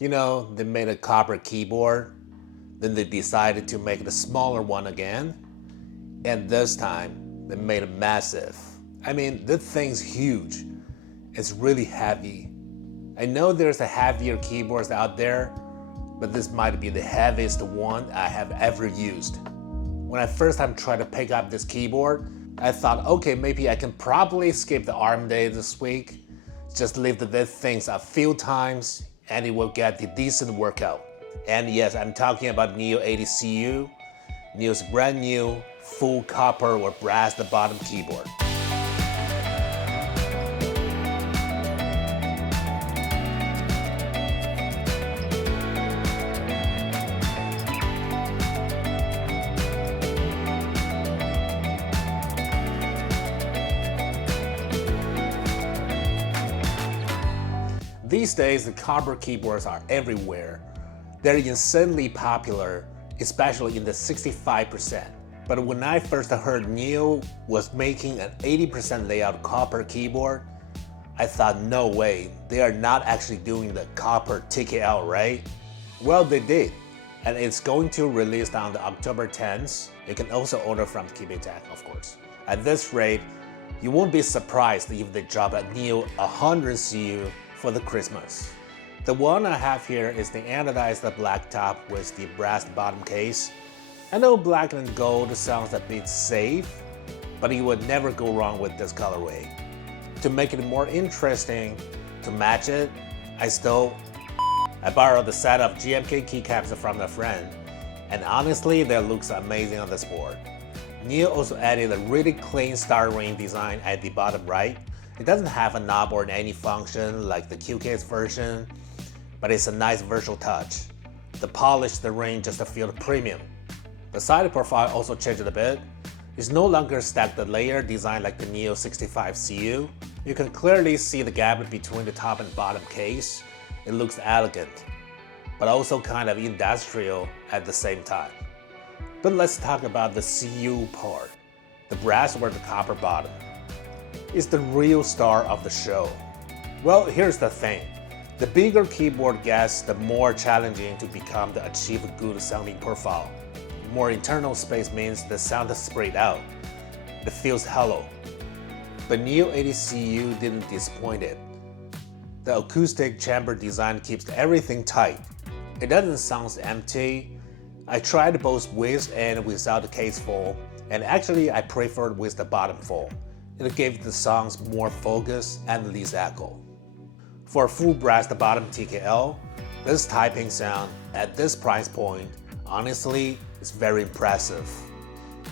You know, they made a copper keyboard, then they decided to make the smaller one again, and this time they made it massive. I mean, this thing's huge. It's really heavy. I know there's a heavier keyboards out there, but this might be the heaviest one I have ever used. When I first time tried to pick up this keyboard, I thought, okay, maybe I can probably skip the arm day this week, just lift this things a few times, and it will get the decent workout. And yes, I'm talking about Neo80CU, Neo's brand new full copper or brass the bottom keyboard. These days, the copper keyboards are everywhere. They're insanely popular, especially in the 65%. But when I first heard Neo was making an 80% layout copper keyboard, I thought, no way, they are not actually doing the copper TKL, right? Well, they did, and it's going to release on the October 10th. You can also order from Keycaps, of course. At this rate, you won't be surprised if they drop a Neo80CU for the Christmas. The one I have here is the anodized black top with the brass bottom case. I know black and gold sounds a bit safe, but you would never go wrong with this colorway. To make it more interesting, to match it, I borrowed the set of GMK keycaps from a friend, and honestly, that looks amazing on this board. Neo also added a really clean star ring design at the bottom right. It doesn't have a knob or any function like the Keycaps version, but it's a nice visual touch. The polish the ring just feels premium. The side profile also changed a bit. It's no longer stacked layer design like the Neo65CU. You can clearly see the gap between the top and bottom case. It looks elegant, but also kind of industrial at the same time. But let's talk about the CU part, the brass or the copper bottom. It's the real star of the show. Well, here's the thing. The bigger keyboard gets, the more challenging to become to achieve a good sounding profile. More internal space means the sound is spread out. It feels hollow. But Neo80CU didn't disappoint it. The acoustic chamber design keeps everything tight. It doesn't sound empty. I tried both with and without the case full, and actually I preferred with the bottom full. It gave the songs more focus and less echo. For a full brass the bottom TKL, this typing sound at this price point, honestly, is very impressive.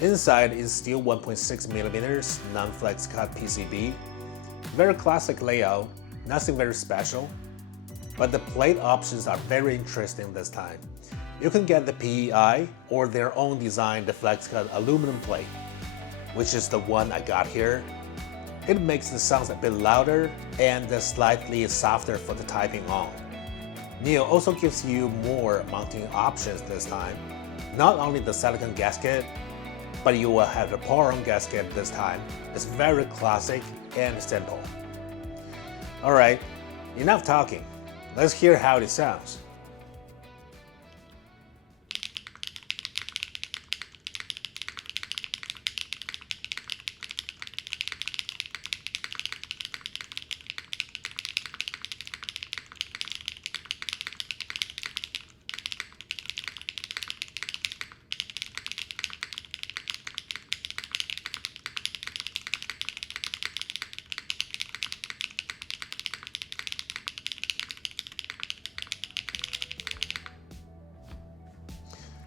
Inside is still 1.6mm non-flex cut PCB. Very classic layout, nothing very special. But the plate options are very interesting this time. You can get the PEI or their own designed flex cut aluminum plate, which is the one I got here. It makes the sounds a bit louder and slightly softer for the typing on. Neo also gives you more mounting options this time. Not only the silicone gasket, but you will have the pour-on gasket this time. It's very classic and simple. Alright, enough talking. Let's hear how it sounds.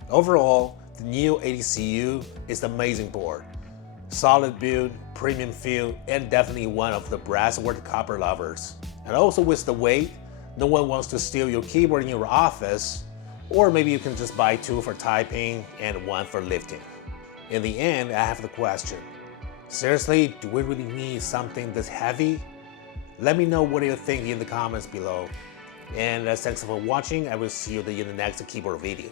Overall, the Neo80CU is an amazing board. Solid build, premium feel, and definitely one of the brass or the copper lovers. And also with the weight, no one wants to steal your keyboard in your office, or maybe you can just buy two for typing and one for lifting. In the end, I have the question. Seriously, do we really need something this heavy? Let me know what you think in the comments below. And thanks for watching. I will see you in the next keyboard video.